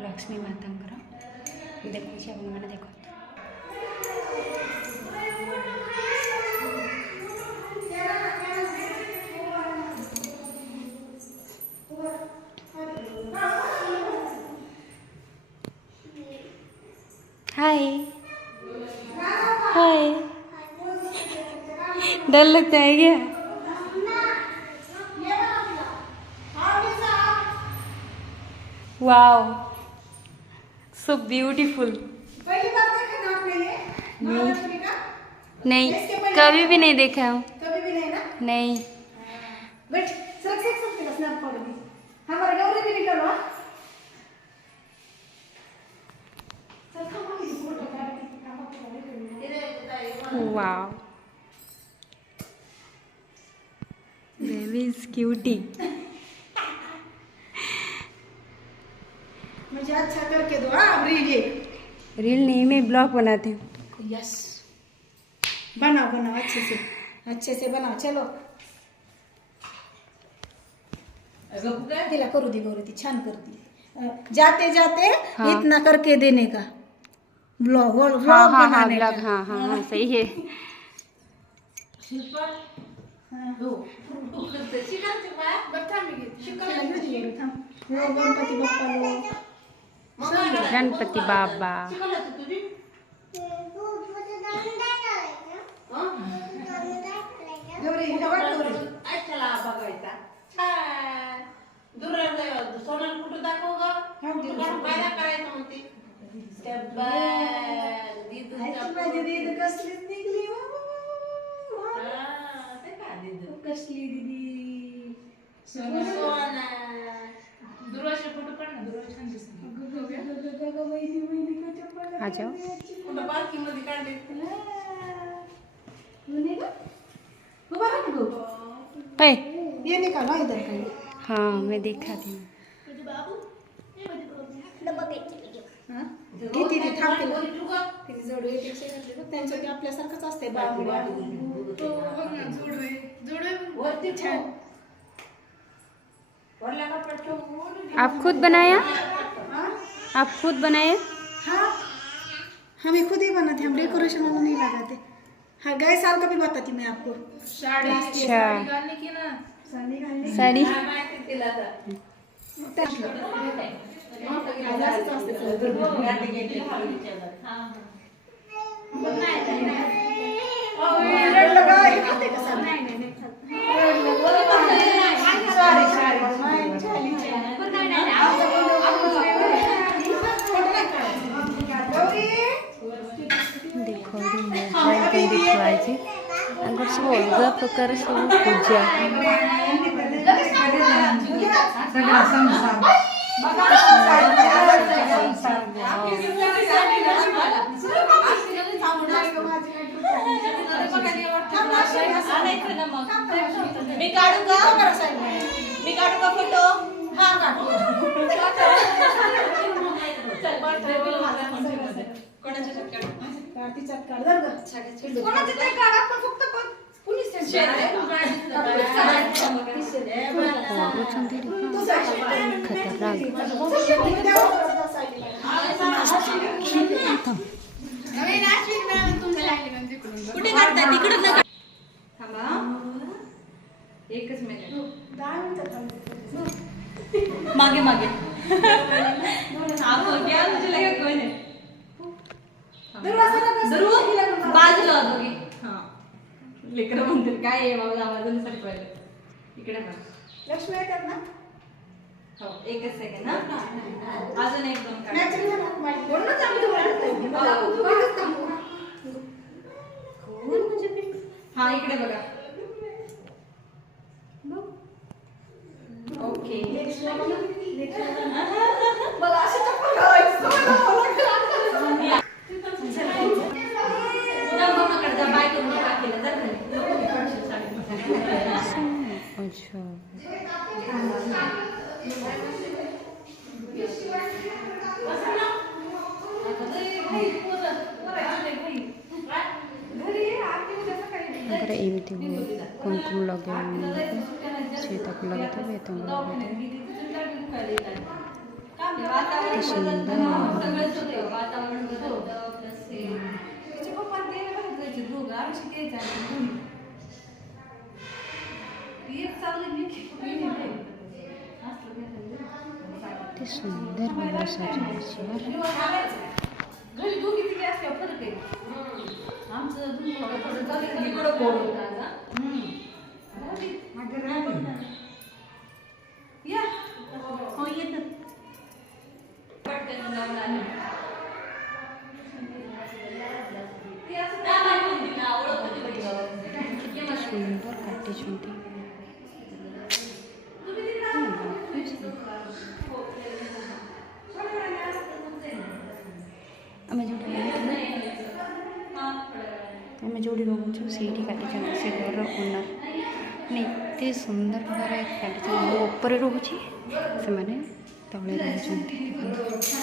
लक्ष्मी मातांकर देखुची आपण मैंने देखो हाय हाय डर लगता है क्या? Wow so beautiful. नहीं कभी भी नहीं देखा हूँ। कभी भी नहीं ना? नहीं। बट सक्सेस का स्नैप पड़ गई हमारे गौरी भी निकलो। Wow baby is cutie. मुझे अच्छा करके दो। हाँ रील रील नहीं मैं ब्लॉग बनाती हूँ। यस बनाओ बनाओ अच्छे से बनाओ। चलो तिला करू दी गौरी ती छान करती। जाते जाते हाँ। इतना करके देने का ब्लॉग हाँ ब्लॉग हाँ हाँ बनाने ब्लॉग का। हाँ हाँ हाँ सही है। गणपती बाप्पा लो गणपति बाबा गौरी हिला वाट गौरी सोनल कुठं दाखव ग फायदा करायचं म्हणते माझी दीद कसलीच निघली कसली दीदी दुर्वाशे फोटो काढ ना दुर्वाशे छान दिसते आ जाओ। कुठं पार्किंग मध्ये काढले है ये निकालो इधर का हाँ मैं देखा थी। किती ते थांबते किती जोडवे पेक्षा घातले बघ त्यांच्या ते आपल्यासारखंच असते बांगड्या वरती छान आप खुद बनाया? आप खुद बनाए? हाँ हमें खुद ही बनाते हम डेकोरेशन वाला नहीं लगाते। हाँ गए साल का भी बताती मैं आपको। साडी अच्छा घालने की ना साड़ी घालने साड़ी माहिती तिला तर देखो मोबाइल पे दिखवायचे अगर सब अलगा प्रकार सब पूजा मी काढू का फोटो हाँ काढ तिच्यात काढ जर ग कोणाचे ते काढ आपण फक्त पोलीस स्टेशन कुठे काढतात तिकडे ना थांबा एकच मिनिट 10 मिनिटं मागे मागे हाँ बोल गया मुझे लगा कोई नहीं बाजूला दोघी हां लेकरं म्हणतील काय आहे बाबा आवाजाने सर पहिले इकडे बघ लक्ष्मी येतात ना हो एकच सेकंड ना अजून एक दोन काढ मॅचिंग झाला बोलणं चांगलं बोलत हां इकडे बघा ओके मला अशी चप्पल घालायची बाय करून केलं तर अच्छा अगर एमती हुए कुमकुम लगे सीता को लगे तो बेतन लगे ଏତେ ସୁନ୍ଦର सगळंच होतं वातावरण बदलतं प्लस तिचे पप्पा ते बघायचे दोघं आमची ते जायचे एक चालली मी एते सुंदर मला सजायची घरी दोघी तिथे असल्यावर फरक आहे आमचं थोडं चालू इकडं गोड होतं या हो येतं पटकन जाऊन आले एते सुंदर काटिछंती आम जो रोचु से काटी से घर ओनर एते सुंदर भाव काटी ऊपर रोचे से मैंने तले रोच